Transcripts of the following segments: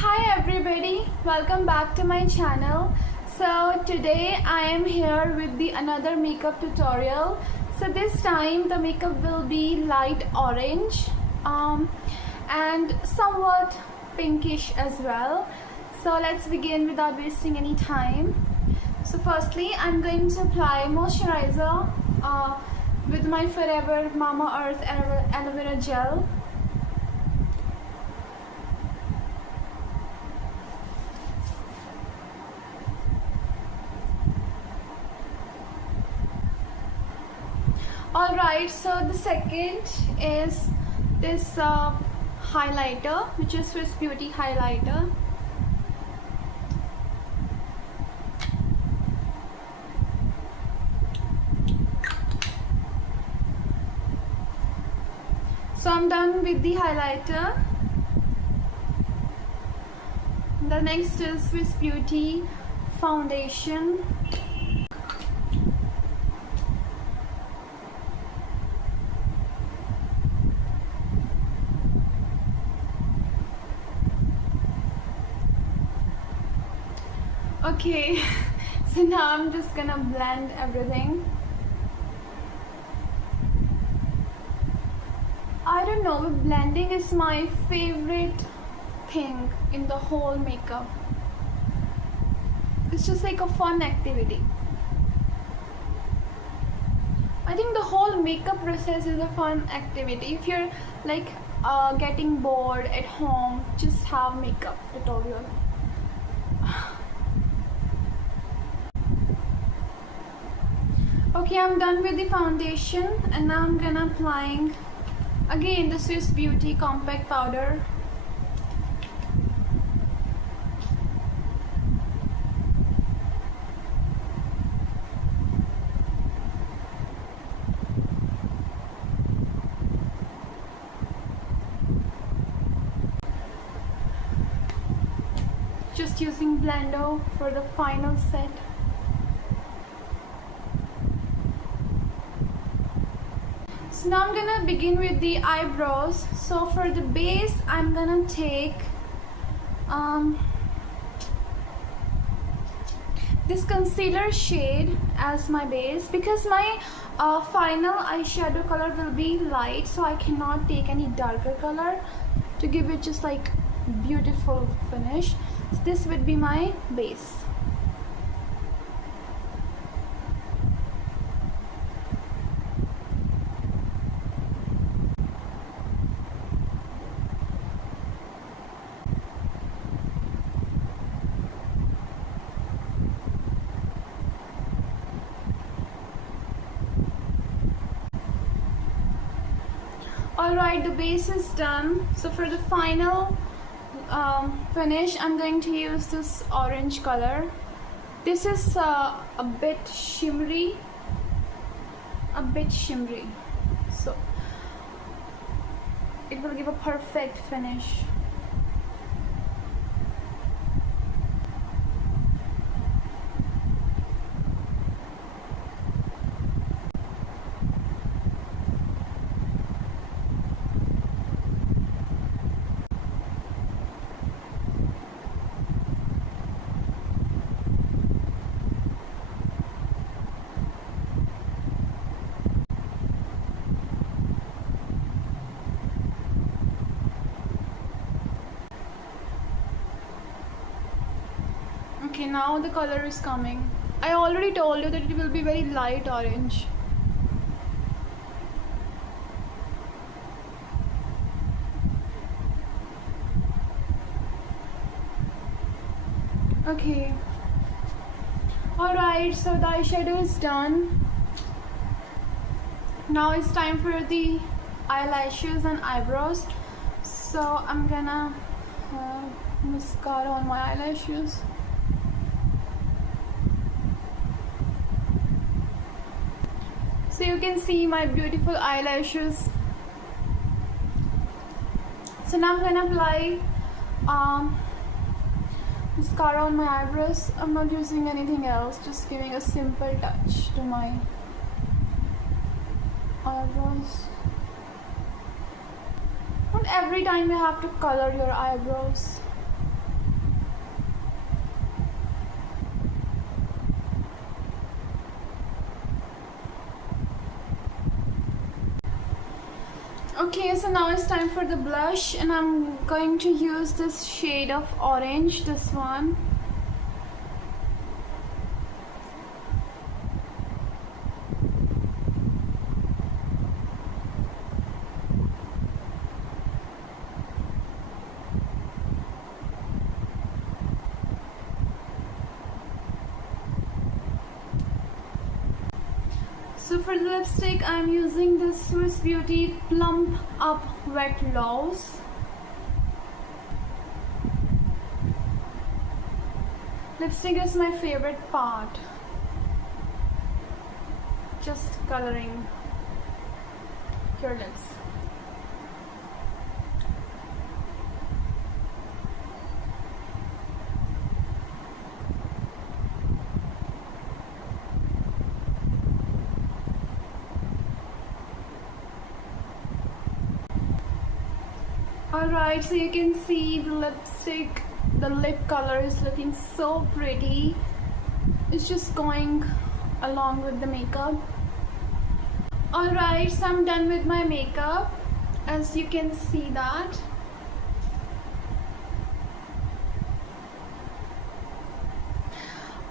Hi everybody, welcome back to my channel. So today I am here with the another makeup tutorial. So this time the makeup will be light orange and somewhat pinkish as well. So let's begin without wasting any time. So firstly I'm going to apply moisturizer with my Forever Mama Earth aloe vera gel. Alright, so the second is this highlighter, which is Swiss Beauty highlighter. So I'm done with the highlighter. The next is Swiss Beauty foundation. Okay, so now I'm just gonna blend everything. I don't know, blending is my favorite thing in the whole makeup. It's just like a fun activity. I think the whole makeup process is a fun activity. If you're like getting bored at home, just have makeup tutorial. Okay, I'm done with the foundation and now I'm gonna applying again the Swiss Beauty compact powder. Just using Blendo for the final set. So now I'm gonna begin with the eyebrows. So for the base I'm gonna take this concealer shade as my base, because my final eyeshadow color will be light, so I cannot take any darker color to give it just like beautiful finish. So this would be my base. Alright, the base is done. So for the final finish, I'm going to use this orange color. This is a bit shimmery. So it will give a perfect finish. Okay, now the color is coming. I already told you that it will be very light orange. Okay. Alright, so the eyeshadow is done. Now it's time for the eyelashes and eyebrows. So I'm gonna mascara on my eyelashes. So you can see my beautiful eyelashes. So now I'm gonna apply mascara on my eyebrows. I'm not using anything else, just giving a simple touch to my eyebrows. Not every time you have to color your eyebrows. Okay, so now it's time for the blush, and I'm going to use this shade of orange, this one. So for the lipstick, I'm using this Swiss Beauty Plump Up Wet Loose. Lipstick is my favorite part. Just coloring your lips. Alright, so you can see the lipstick, the lip color is looking so pretty. It's just going along with the makeup. Alright, so I'm done with my makeup, as you can see that.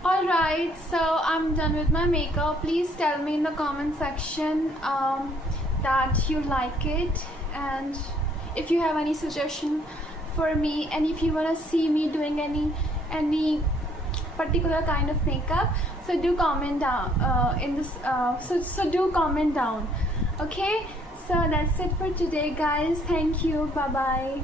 Alright, so I'm done with my makeup. Please tell me in the comment section that you like it, and if you have any suggestion for me, and if you want to see me doing any particular kind of makeup, so do comment down so do comment down. Okay, so that's it for today, guys. Thank you. Bye bye.